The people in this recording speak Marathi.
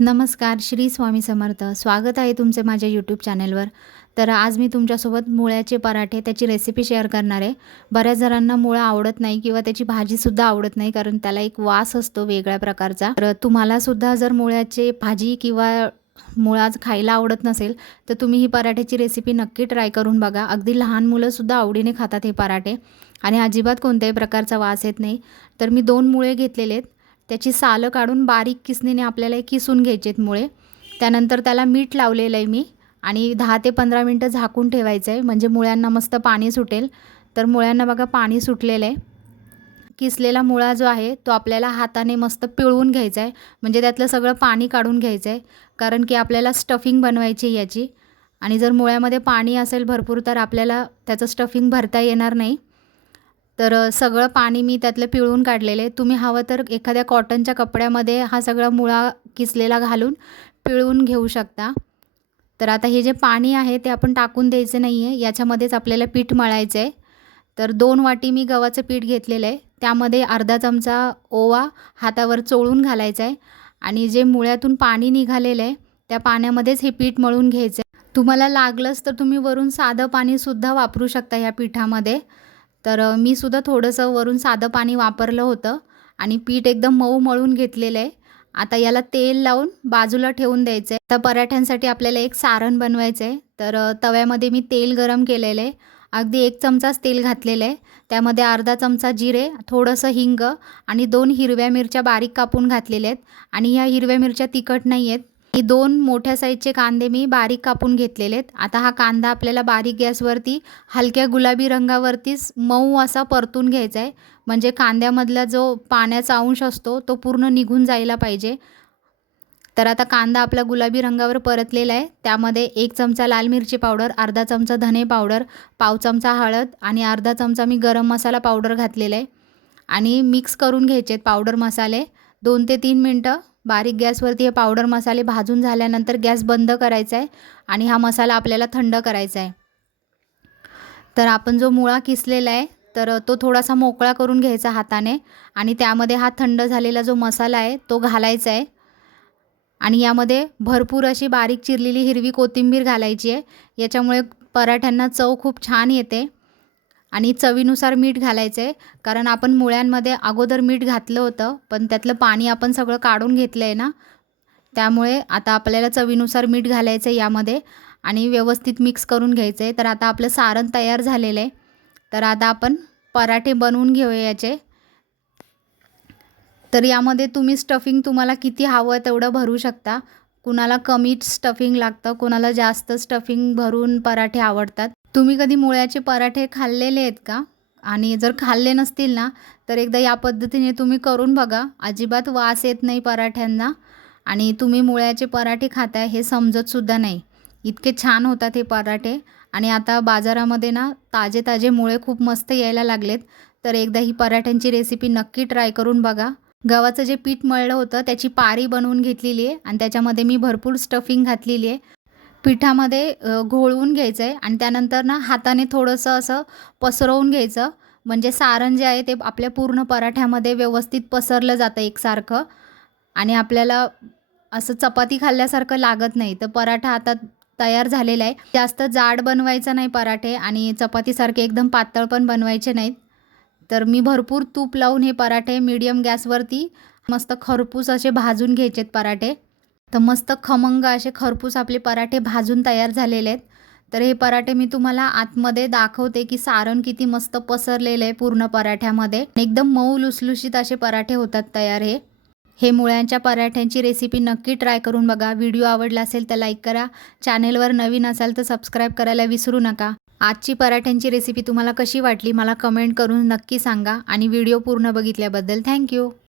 नमस्कार श्री स्वामी समर्थ. स्वागत आहे तुमचे माझ्या यूट्यूब चॅनलवर तर आज मी तुमच्यासोबत मुळ्याचे पराठे त्याची रेसिपी शेअर करणार आहे. बऱ्याच जणांना मुळा आवडत नाही किंवा त्याची भाजीसुद्धा आवडत नाही कारण त्याला एक वास असतो वेगळ्या प्रकारचा. तर तुम्हालासुद्धा जर मुळ्याचे भाजी किंवा मुळा खायला आवडत नसेल तर तुम्ही ही पराठ्याची रेसिपी नक्की ट्राय करून बघा. अगदी लहान मुलंसुद्धा आवडीने खातात हे पराठे. आणि अजिबात कोणत्याही प्रकारचा वास येत नाही. तर मी दोन मुळे घेतलेले आहेत. त्याची सालं काढून बारीक किसणीने आपल्याला किसून घ्यायचे आहेत मुळे. त्यानंतर त्याला मीठ लावलेलं आहे मी आणि दहा ते पंधरा मिनटं झाकून ठेवायचं आहे म्हणजे मुळ्यांना मस्त पाणी सुटेल. तर मुळ्यांना बघा पाणी सुटलेलं आहे किसलेला मुळा जो आहे तो आपल्याला हाताने मस्त पिळवून घ्यायचा आहे म्हणजे त्यातलं सगळं पाणी काढून घ्यायचं आहे कारण की आपल्याला स्टफिंग बनवायची याची. आणि जर मुळ्यामध्ये पाणी असेल भरपूर तर आपल्याला त्याचं स्टफिंग भरता येणार नाही. तर सगळं पाणी मी त्यातलं पिळून काढलेले आहे. तुम्ही हवं तर एखाद्या कॉटनच्या कपड्यामध्ये हा सगळा मुळा किसलेला घालून पिळून घेऊ शकता. तर आता हे जे पाणी आहे ते आपण टाकून द्यायचं नाही आहे. याच्यामध्येच आपल्याला पीठ मळायचं आहे. तर दोन वाटी मी गव्हाचं पीठ घेतलेलं आहे. त्यामध्ये अर्धा चमचा ओवा हातावर चोळून घालायचा आहे. आणि जे मुळ्यातून पाणी निघालेलं आहे त्या पाण्यामध्येच हे पीठ मळून घ्यायचं आहे. तुम्हाला लागलंच तर तुम्ही वरून साधं पाणीसुद्धा वापरू शकता ह्या पिठामध्ये. तर मी सुद्धा थोडंसं वरून साधं पाणी वापरलं होतं आणि पीठ एकदम मऊ मळून घेतलेलं आहे. आता याला तेल लावून बाजूला ठेवून द्यायचं आहे. तर पराठ्यांसाठी आपल्याला एक सारण बनवायचं आहे. तर तव्यामध्ये मी तेल गरम केलेलं आहे. अगदी एक चमचाच तेल घातलेलं आहे. त्यामध्ये अर्धा चमचा जिरे थोडंसं हिंग आणि दोन हिरव्या मिरच्या बारीक कापून घातलेल्या आहेत. आणि ह्या हिरव्या मिरच्या तिखट नाही आहेत. ही दोन मोठ्या साईजचे कांदे मी बारीक कापून घेतलेले आहेत आता हा कांदा आपल्याला बारीक गॅसवरती हलक्या गुलाबी रंगावरतीच मऊ असा परतून घ्यायचा आहे. म्हणजे कांद्यामधला जो पाण्याचा अंश असतो तो पूर्ण निघून जायला पाहिजे. तर आता कांदा आपला गुलाबी रंगावर परतलेला आहे. त्यामध्ये एक चमचा लाल मिरची पावडर अर्धा चमचा धने पावडर पाव चमचा हळद आणि अर्धा चमचा मी गरम मसाला पावडर घातलेला आहे. आणि मिक्स करून घ्यायचे आहेत पावडर मसाले. दोन ते तीन मिनटं बारीक गॅसवरती हे पावडर मसाले भाजून झाल्यानंतर गॅस बंद करायचा आहे आणि हा मसाला आपल्याला थंड करायचा आहे. तर आपण जो मुळा किसलेला आहे तर तो थोडासा मोकळा करून घ्यायचा हाताने आणि त्यामध्ये हा थंड झालेला जो मसाला आहे तो घालायचा आहे. आणि यामध्ये भरपूर अशी बारीक चिरलेली हिरवी कोथिंबीर घालायची आहे. याच्यामुळे पराठ्यांना चव खूप छान येते. आणि चवीनुसार मीठ घालायचं आहे कारण आपण मुळ्यांमध्ये अगोदर मीठ घातलं होतं पण त्यातलं पाणी आपण सगळं काढून घेतलं आहे ना. त्यामुळे आता आपल्याला चवीनुसार मीठ घालायचं आहे यामध्ये आणि व्यवस्थित मिक्स करून घ्यायचं आहे तर आता आपलं सारण तयार झालेलं आहे. तर आता आपण पराठे बनवून घेऊया याचे. तर यामध्ये तुम्ही स्टफिंग तुम्हाला किती हवं तेवढं भरू शकता. कुणाला कमी स्टफिंग लागतं कुणाला जास्त स्टफिंग भरून पराठे आवडतात. तुम्ही कधी मुळ्याचे पराठे खाल्लेले आहेत का? आणि जर खाल्ले नसतील ना तर एकदा या पद्धतीने तुम्ही करून बघा. अजिबात वास येत नाही पराठ्यांना. आणि तुम्ही मुळ्याचे पराठे खाताय हे समजतसुद्धा नाही. इतके छान होतात हे पराठे. आणि आता बाजारामध्ये ना ताजे ताजे मुळे खूप मस्त यायला लागलेत. तर एकदा ही पराठ्यांची रेसिपी नक्की ट्राय करून बघा. गव्हाचं जे पीठ मळलं होतं त्याची पारी बनवून घेतलेली आहे. आणि त्याच्यामध्ये मी भरपूर स्टफिंग घातलेली आहे. पिठामध्ये घोळवून घ्यायचं आहे आणि त्यानंतर ना हाताने थोडंसं असं पसरवून घ्यायचं. म्हणजे सारण जे आहे ते आपल्या पूर्ण पराठ्यामध्ये व्यवस्थित पसरलं जातं एकसारखं आणि आपल्याला असं चपाती खाल्ल्यासारखं लागत नाही. तर पराठा आता तयार झालेला आहे. जास्त जाड बनवायचं नाही पराठे आणि चपातीसारखे एकदम पातळ पण बनवायचे नाहीत. तर मी भरपूर तूप लावून हे पराठे मीडियम गॅसवरती मस्त खरपूस असे भाजून घ्यायचेत पराठे. तर मस्त खमंग असे खरपूस आपले पराठे भाजून तयार झालेले आहेत. तर हे पराठे मी तुम्हाला आतमध्ये दाखवते की सारण किती मस्त पसरलेलं आहे पूर्ण पराठ्यामध्ये. एकदम मऊ लुसलुशीत असे पराठे होतात तयार हे. हे मुळ्यांच्या पराठ्यांची रेसिपी नक्की ट्राय करून बघा. व्हिडिओ आवडला असेल तर लाईक करा. चॅनेलवर नवीन असाल तर सबस्क्राईब करायला विसरू नका. आजची पराठ्यांची रेसिपी तुम्हाला कशी वाटली मला कमेंट करून नक्की सांगा. आणि व्हिडिओ पूर्ण बघितल्याबद्दल थँक्यू